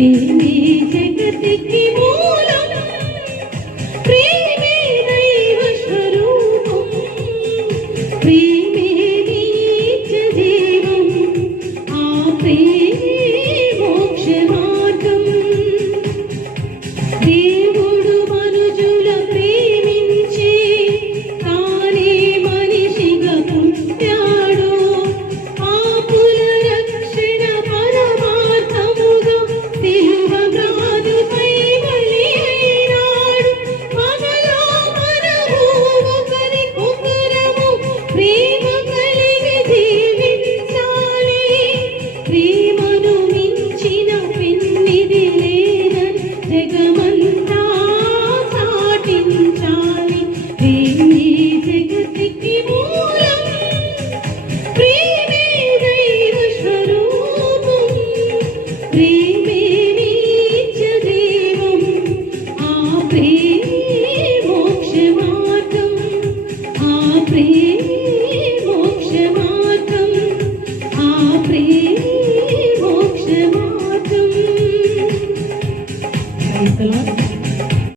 నీవే జగతికి ప్రేమే దైవ స్వరూపం. ప్రే Take a Barcelona.